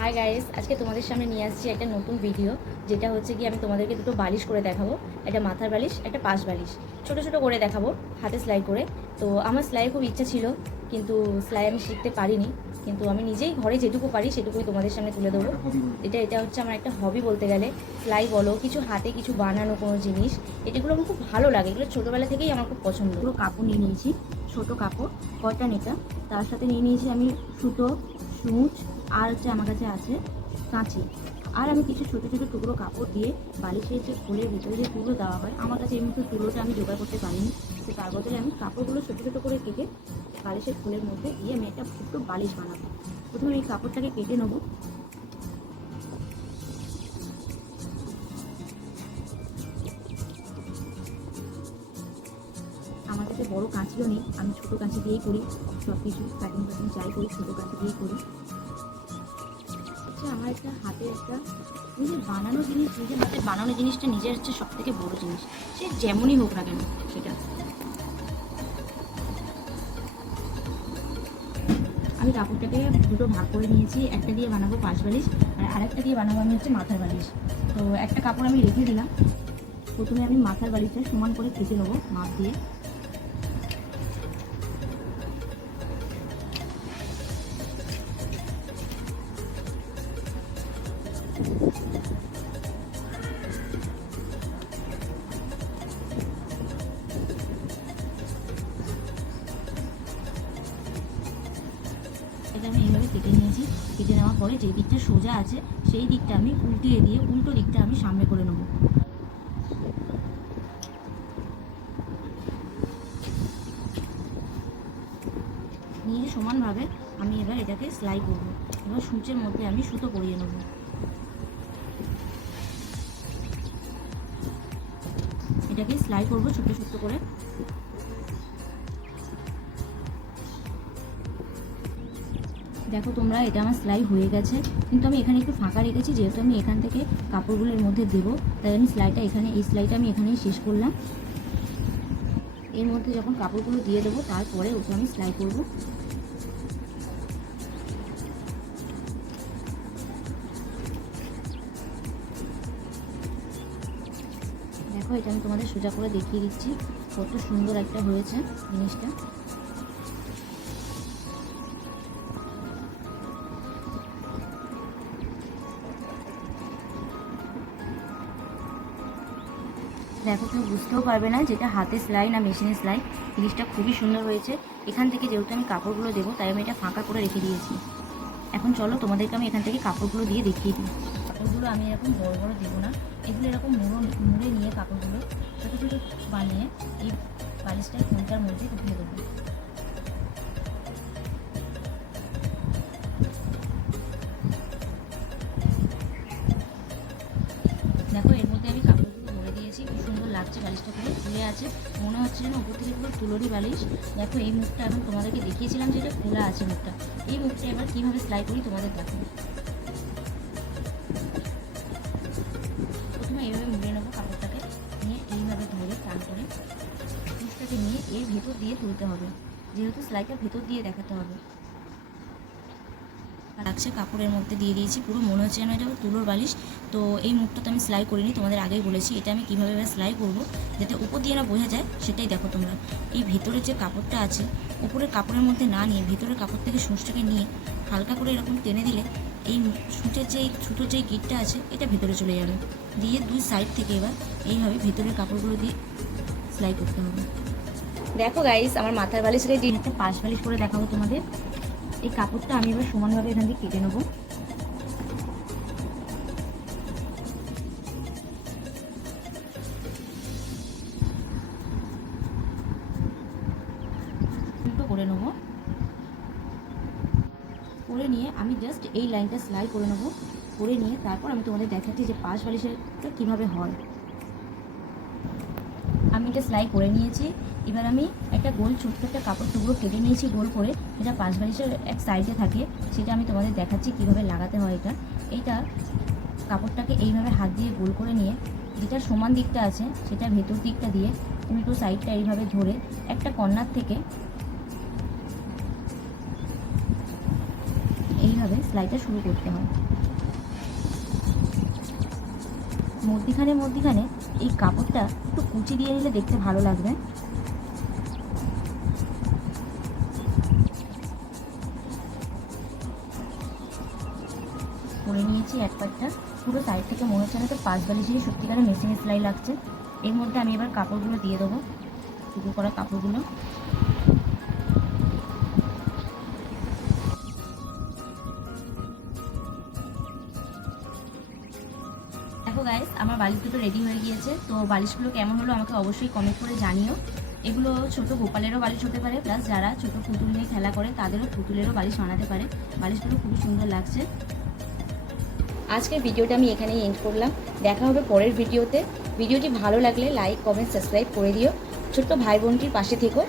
Hi guys আজকে তোমাদের সামনে নিয়ে আসছি একটা নতুন ভিডিও যেটা হচ্ছে কি আমি তোমাদেরকে দুটো বালিশ করে দেখাবো। একটা মাথার বালিশ, একটা পাশ বালিশ। ছোট ছোট করে দেখাবো, হাতে সেলাই করে। তো আমার সেলাইয়ের খুব ইচ্ছা ছিল, কিন্তু সেলাই আমি শিখতে পারিনি। কিন্তু আমি নিজেই ঘরে যেটুকু পারি, সেটুকুই তোমাদের সামনে তুলে দেবো এটা এটা হচ্ছে আমার একটা হবি বলতে গেলে। সেলাই বলো, কিছু হাতে কিছু বানানো কোনো জিনিস এটাগুলো আমার খুব ভালো লাগে। এগুলো ছোটোবেলা থেকেই আমার খুব পছন্দ। পুরো কাপড় নিয়ে নিয়েছি, ছোটো কাপড়, কটন এটা। তার সাথে নিয়ে নিয়েছি আমি সুতো, সূচ আর হচ্ছে আমার কাছে আছে কাঁচি। আর আমি কিছু ছোটো ছোটো টুকরো কাপড় দিয়ে বালিশের যে ফুলের ভিতরে যে তুলো দেওয়া হয়, আমার কাছে এই তুলোটা আমি জোগাড় করতে পারিনি। তো তার বদলে আমি কাপড়গুলো ছোটো ছোটো করে কেটে বালিশের ফুলের মধ্যে দিয়ে আমি একটা ছোট্ট বালিশ বানাবো। প্রথমে এই কাপড়টাকে কেটে নেব। আমার কাছে বড়ো কাঁচিও নেই, আমি ছোটো কাঁচি দিয়েই করি সব কিছু কাটিং কাটিং যাই করি, ছোটো কাঁচি দিয়েই করি। হচ্ছে আমার একটা হাতে একটা নিজের বানানো জিনিস, নিজের হাতে বানানো জিনিসটা নিজের হচ্ছে সব থেকে বড় জিনিস। সে যেমনই হোক না কেন, সেটা। আমি কাপড়টাকে দুটো ভাগ করে নিয়েছি, একটা দিয়ে বানাবো পাঁচ বালিশ, আর আরেকটা দিয়ে বানাবো আমি হচ্ছে মাথার বালিশ। তো একটা কাপড় আমি রেখে দিলাম। প্রথমে আমি মাথার বালিশটা সমান করে কেটে নেব, মাপ দিয়ে। এটা আমি এইভাবে কেটে নিয়েছি। কেটে নেওয়ার পরে যে দিকটা সোজা আছে, সেই দিকটা আমি উল্টিয়ে দিয়ে উল্টো দিকটা আমি সামনে করে নেব। নিয়ে সমানভাবে আমি এবার এটাকে সেলাই করব। এবার সূচের মধ্যে আমি সুতো পরিয়ে নেব। এটাকে সেলাই করব ছোটো ছোট্ট করে। দেখো তোমরা, এটা আমার সেলাই হয়ে গেছে, কিন্তু আমি এখানে একটু ফাঁকা রেখেছি, যেহেতু আমি এখান থেকে কাপড়গুলোর মধ্যে দেবো, তাই আমি সেলাইটা এখানে, এই সেলাইটা আমি এখানেই শেষ করলাম। এর মধ্যে যখন কাপড়গুলো দিয়ে দেবো, তারপরে ওকে আমি সেলাই করব। দেখো, এটা আমি তোমাদের সোজা করে দেখিয়ে দিচ্ছি কত সুন্দর একটা হয়েছে জিনিসটা। দেখো কেউ বুঝতেও পারবে না যেটা হাতে সেলাই না মেশিনে সেলাই। জিনিসটা খুবই সুন্দর হয়েছে। এখান থেকে যেহেতু আমি কাপড়গুলো দেবো, তাই আমি এটা ফাঁকা করে রেখে দিয়েছি। এখন চলো, তোমাদেরকে আমি এখান থেকে কাপড়গুলো দিয়ে দেখিয়ে দিই। কাপড়গুলো আমি এরকম বড় বড় দেবো না। এগুলো এরকম মুড়ো, মুড়ে নিয়ে কাপড়গুলো ছোটো ছোটো বানিয়ে এই বালিশটা ফুলটার মধ্যে ঢুকিয়ে দেবো। দেখো, এর মধ্যে আমি কাপড়গুলো ভরে দিয়েছি। খুব সুন্দর লাগছে বালিশটা পুরো ফুলে আছে। মনে হচ্ছে যেন উপর থেকে পুরো তুলোরই বালিশ। দেখো, এই মুখটা এখন তোমাদেরকে দেখিয়েছিলাম যে এটা খোলা আছে মুখটা। এই মুখটা এবার কীভাবে সেলাই করি তোমাদের দেখো ভেতর দিয়ে তুলতে হবে। যেহেতু সেলাইটা ভেতর দিয়ে দেখাতে হবে। লাগছে কাপড়ের মধ্যে দিয়ে দিয়েছি, পুরো মনে হচ্ছে যেন এটা তুলোর বালিশ। তো এই মুখটা তো আমি সেলাই করিনি, তোমাদের আগেই বলেছি, এটা আমি কীভাবে এবার সেলাই করব, যাতে উপর দিয়ে না বোঝা যায়, সেটাই দেখো তোমরা। এই ভেতরের যে কাপড়টা আছে, উপরের কাপড়ের মধ্যে না নিয়ে, ভেতরের কাপড় থেকে সূচটাকে নিয়ে হালকা করে এরকম টেনে দিলে, এই সুটের যে ছুটোর যে গিটটা আছে, এটা ভেতরে চলে যাবে। দিয়ে দুই সাইড থেকে এবার এইভাবে ভেতরের কাপড়গুলো দিয়ে সেলাই করতে হবে। দেখো গাইস আমার মাথার বালিশ রেডি। একটা পাশ বালিশ করে দেখাবো তোমাদের। এই কাপড়টা আমি এবার সমানভাবে এখান থেকে কেটে নেব। করে নেব। করে নিয়ে আমি জাস্ট এই লাইনটা সেলাই করে নেব। করে নিয়ে তারপর আমি তোমাদের দেখাচ্ছি যে পাশ বালিশেরটা কীভাবে হয়। আমি সেলাই করে নিয়েছি। এবার আমি একটা গোল ছোট্ট একটা কাপড় টুকরো কেটে নিয়েছি গোল করে। যেটা পাঁচ বালিশের এক সাইডে থাকে। সেটা আমি তোমাদের দেখাচ্ছি কীভাবে লাগাতে হয় এটা। এইটা কাপড়টাকে এইভাবে হাত দিয়ে গোল করে নিয়ে, যেটা সমান দিকটা আছে, সেটা ভেতর দিকটা দিয়ে উল্টো সাইডটা এইভাবে ধরে একটা কর্নার থেকে এইভাবে সেলাইটা শুরু করতে হয়। মধ্যিখানে মধ্যিখানে এই কাপড়টা একটু কুচি দিয়ে নিলে দেখতে ভালো লাগবে। করে নিয়েছি এক পাটটা। পুরো সাইড থেকে মনে হচ্ছে না তো পাঁচ বালিশেরই সত্যিকারের মেশিনে সেলাই লাগছে। এর মধ্যে আমি এবার কাপড়গুলো দিয়ে দেবো। শুরু করা কাপড়গুলো। দেখো গাইস আমার বালিশ দুটো রেডি হয়ে গিয়েছে। তো বালিশগুলো কেমন হলো আমাকে অবশ্যই কমেন্ট করে জানিও। এগুলো ছোট গোপালেরও বালিশ হতে পারে প্লাস যারা ছোট পুতুল নিয়ে খেলা করে, তাদেরও পুতুলেরও বালিশ বানাতে পারে। বালিশগুলো খুবই সুন্দর লাগছে। আজকের ভিডিওটা আমি এখানেই এন্ড করলাম। দেখা হবে পরের ভিডিওতে। ভিডিওটি ভালো লাগলে লাইক কমেন্ট সাবস্ক্রাইব করে দিও। ছোট্ট ভাই বোনটির পাশে থেকো।